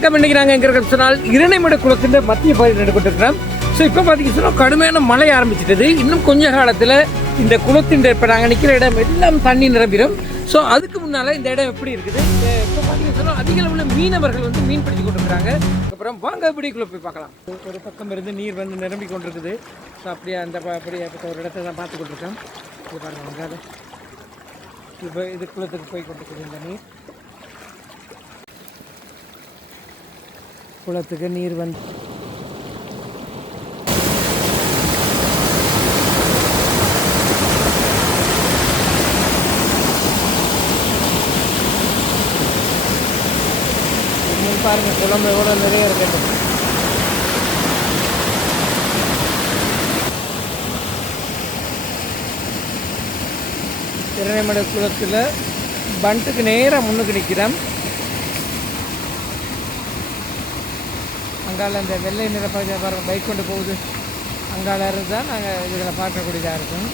வணக்கம். இன்னைக்கு நாங்கள் எங்கே இருக்கிறோம் சொன்னால் இரணைமட குளத்தின் மத்திய பகுதியில் கொண்டிருக்கிறோம் ஸோ இப்போ பார்த்தீங்கன்னா சொன்னால் கடுமையான மழை ஆரம்பிச்சிட்டது. இன்னும் கொஞ்ச காலத்தில் இந்த குளத்தின் இப்போ நாங்கள் நிற்கிற இடம் எல்லாம் தண்ணி நிரம்பிடும். ஸோ அதுக்கு முன்னால் இந்த இடம் எப்படி இருக்குது? இந்த- இப்போ பார்த்தீங்கன்னா சொன்னால் அதிக அளவில் மீனவர்கள் வந்து மீன் பிடிச்சு கொண்டிருக்கிறாங்க. அப்புறம் வாங்க அப்படிக்குள்ளே போய் பார்க்கலாம். ஒரு பக்கம் இருந்து நீர் வந்து நிரம்பி கொண்டிருக்குது. ஸோ அப்படியே அந்த அப்படியே ஒரு இடத்த தான் பார்த்து கொண்டிருக்கோம். இது பாருங்கள் இப்போ இது குளத்துக்கு போய் கொண்டிருக்குது இந்த நீர். குளத்துக்கு நீர் வந்து பாருங்கள் பாருங்க குளம் எவ்வளோ நிறைய இருக்கட்டும் திருநெல்வேலி குளத்தில் பண்ட்டுக்கு நேராக முன்னுக்கு நிற்கிறேன் அங்கால அந்த வெள்ளை நிற பகுதியை பாருங்கள் பைக் கொண்டு போகுது. அங்கால இருந்து தான் நாங்கள் இதில் பார்க்கக்கூடியதாக இருக்கும்.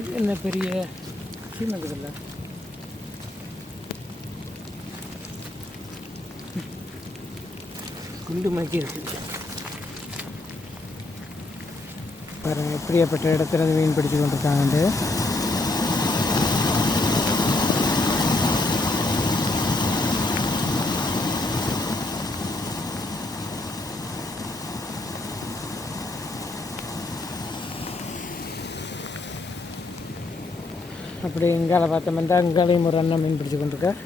இது என்ன பெரிய சீமங்குதில்ல குண்டு மாக்கி இருக்கு. பாருங்கள் எப்படியாப்பட்ட இடத்துல மீன் பிடிச்சு கொண்டிருக்காங்கன்ட்டு அப்படி இங்கால பார்த்தோம்னா இங்காலையும் ஒரு அண்ணன் மீன் பிடிச்சி கொண்டிருக்கார்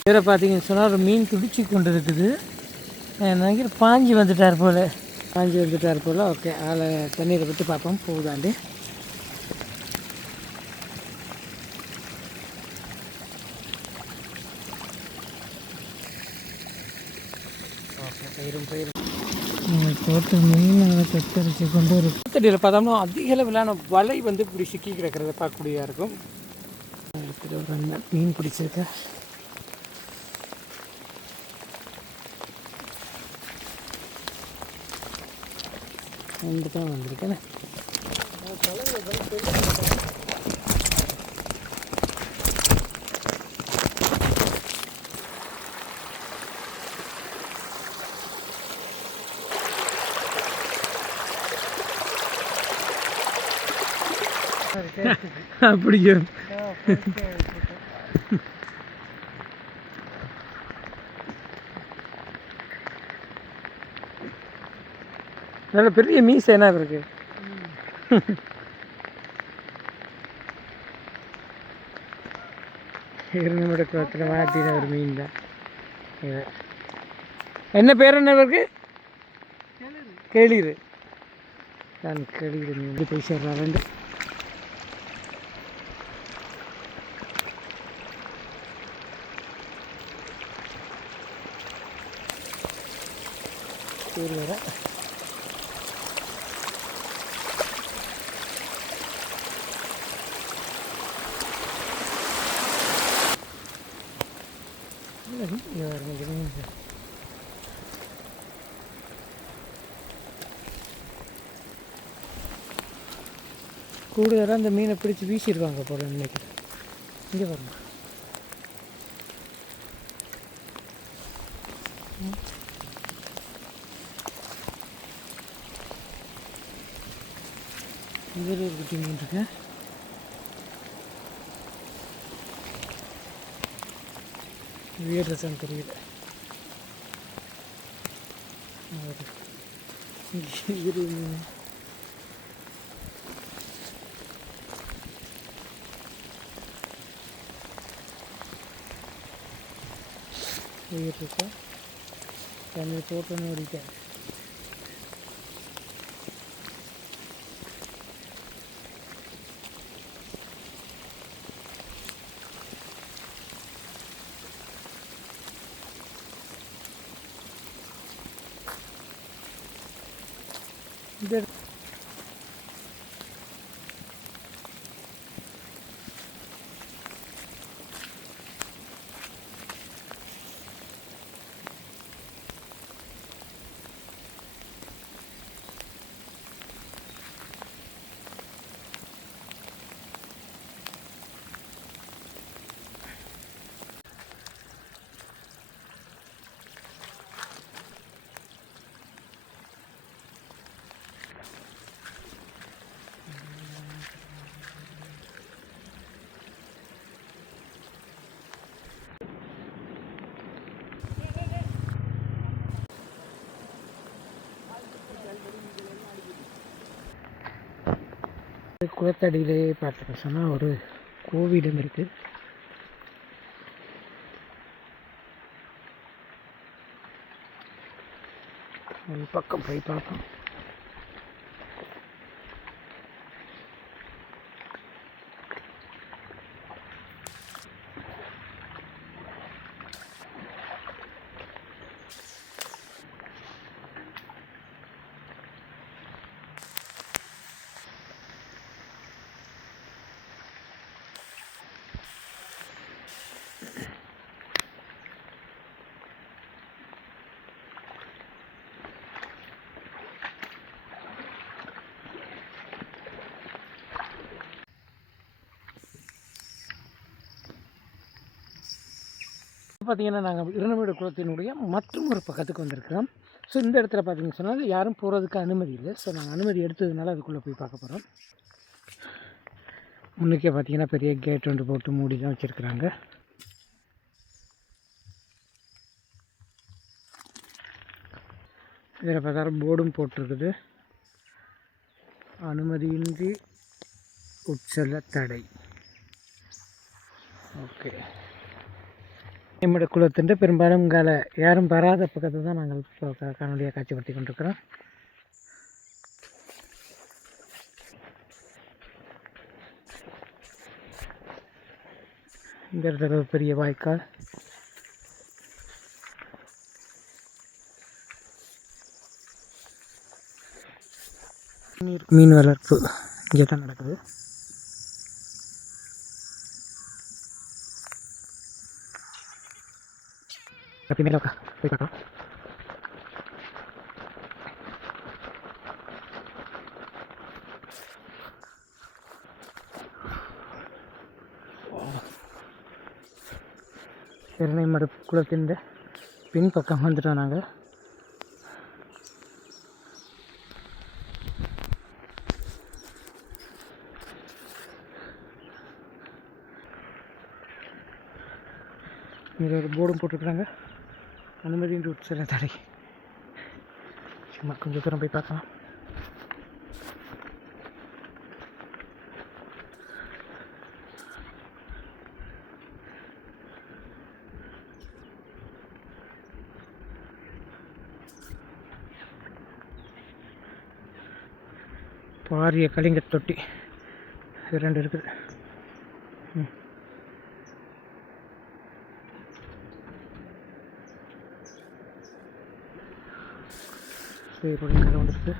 இதில் பார்த்தீங்கன்னு சொன்னால் ஒரு மீன் துடிச்சு கொண்டு இருக்குது பாஞ்சி வந்துட்டார் போல். பாஞ்சி வந்துட்டார் போல். ஓகே ஆளை தண்ணீரை விட்டு பார்ப்போம். போகுதாண்டு ஓகே பயிரும் பயிரும் தோட்ட மீன்களை கத்தரிச்சு கொண்டு ஒரு தடியில் பார்த்தோம்னா அதிக அளவிலான வலை வந்து இப்படி சிக்கி கிடக்கிறத பார்க்கக்கூடியதாக இருக்கும். மீன் பிடிச்சிருக்க. ரெண்டு தான் வந்திருக்கேன் அப்படியோ? நல்ல பெரிய மீஸ் என்ன இருக்கு இருநூறு குளத்தில் மாட்டின ஒரு மீன் தான். என்ன பேர் என்ன இருக்கு கேளிரு. நான் கேளிரு மீன். இது போய் சேர்றாரு சரி வரேன் கூடுதலாக அந்த மீனை பிடிச்சி வீசியிருக்காங்க போல நினைக்கிறேன் இங்கே பாருங்க. இதில் ஒரு குட்டி மீன் வீடு வீடுறதுன்னு தெரியல. வீடு இருக்கா? தண்ணி தோட்டம் ஓடிட்டேன் இந்த குளத்தடியிலே பார்த்தீங்க சொன்னால் ஒரு கோவிலும் இருக்குது ஒரு பக்கம் போய் பார்ப்போம். பார்த்தீங்கன்னா நாங்கள் இரநமேடு குளத்தினுடைய மற்றும் ஒரு பக்கத்துக்கு வந்திருக்கிறோம். ஸோ இந்த இடத்துல பார்த்தீங்கன்னு சொன்னால் யாரும் போகிறதுக்கு அனுமதி இல்லை. ஸோ நாங்கள் அனுமதி எடுத்ததுனால அதுக்குள்ளே போய் பார்க்க போகிறோம். முன்னுக்கே பார்த்தீங்கன்னா பெரிய கேட் ஒன்று போட்டு மூடி தான் வச்சுருக்குறாங்க. இதில் பார்த்தாலும் போர்டும் போட்டிருக்குது. அனுமதியின்றி உட்செல்ல தடை. ஓகே நம்முடைய குலத்தின் பெரும்பாலும் கால யாரும் வராத பக்கத்தை தான் நாங்கள் இப்போ காணொலியாக காட்சிப்படுத்தி கொண்டிருக்கிறோம். இந்த இடத்துல பெரிய வாய்க்கால். மீன் வளர்ப்பு இங்கே தான் நடக்குது. அப்படி மேலே உட்கா போய் பார்க்கலாம் எருணைமடு குளத்தின் பின்பக்கம் வந்துட்டோம் நாங்கள் இங்கே ஒரு போர்டும் போட்டிருக்குறாங்க அனுமதியின் உட்செல்ல தடை. சும்மா கொஞ்சம் தூரம் போய் பார்க்கலாம். பாரிய கலிங்க தொட்டி. இது ரெண்டு இருக்குது. ம். சரி மேலே வந்துருக்கு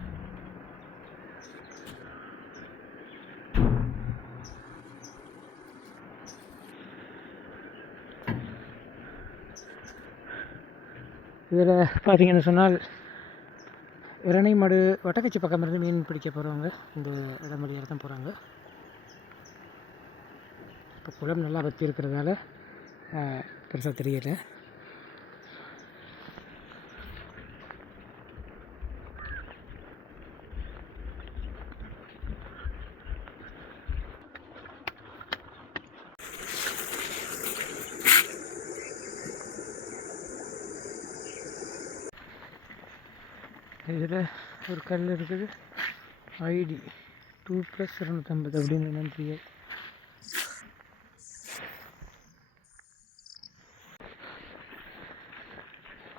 இதில் பார்த்தீங்கன்னு சொன்னால் இரணைமடு வட்டக்கச்சி பக்கம் இருந்து மீன் பிடிக்க போகிறவங்க இந்த இடம் வழியாக தான் போகிறாங்க இப்போ குளம் நல்லா வற்றி இருக்கிறதால பெருசாக தெரியலை. இதில் ஒரு கல் இருக்குது. ஐடி டூ ப்ளஸ் இரநூத்தம்பது அப்படின்னு என்னன்னு தெரியாது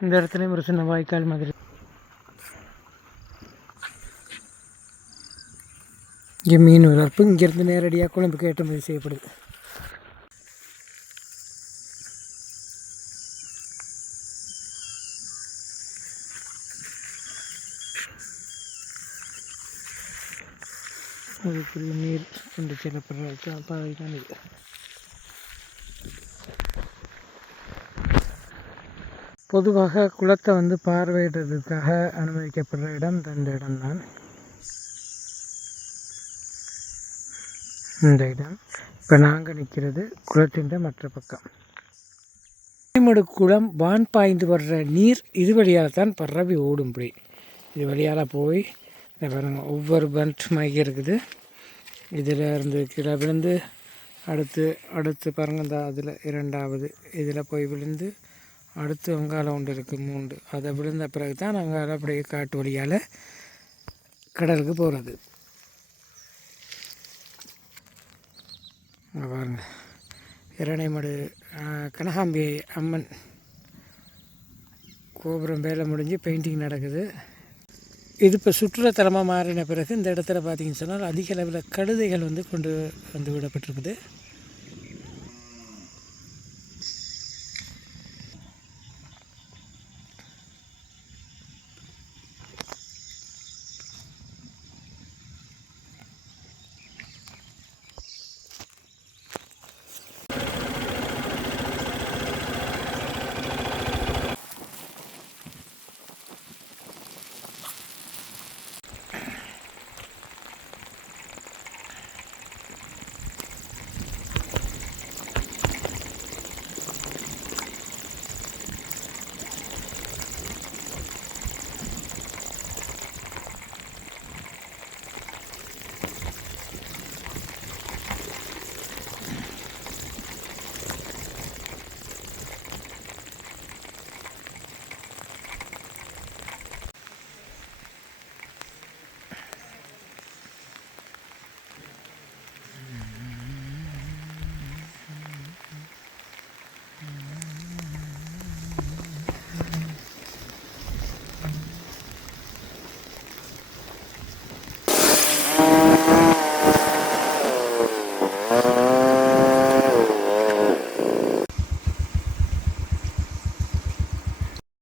இந்த இடத்துலையும் ஒரு சின்ன வாய்க்கால் மாதிரி. இங்கே மீன் வளர்ப்பு. இங்கேருந்து நேரடியாக குழம்புக்கு ஏற்றுமதி செய்யப்படுது. அதுக்குரிய நீர் கொண்டு செல்லப்படுற பாதை தான் இது பொதுவாக குளத்தை வந்து பார்வையிடுறதுக்காக அனுமதிக்கப்படுற இடம் ரெண்டு இடம்தான் இந்த இடம். இப்போ நாங்கள் நிற்கிறது குளத்தின் மற்ற பக்கம். மடு குளம் வான் பாய்ந்து வர்ற நீர் இது வழியாக தான் பரவி ஓடும்படி. இது வழியால் போய் இதை ஒவ்வொரு பண்ட் மயக்கி இருக்குது. இதில் இருந்து கீழே விழுந்து அடுத்து அடுத்து பாருங்கள் இந்த அதில் இரண்டாவது. இதில் போய் விழுந்து அடுத்து அங்கால ஒன்று இருக்குது மூன்று. அதை விழுந்த பிறகு தான் நாங்கள் அப்படியே காட்டு வழியால் கடலுக்கு போகிறது பாருங்க. இரணைமடு கனகாம்பி அம்மன் கோபுரம் வேலை முடிஞ்சு பெயிண்டிங் நடக்குது. இது இப்போ சுற்றுலாத்தலமாக மாறின பிறகு இந்த இடத்துல பார்த்தீங்கன்னு சொன்னால் அதிக அளவில் கழுதைகள் வந்து கொண்டு வந்து விடப்பட்டிருக்குது.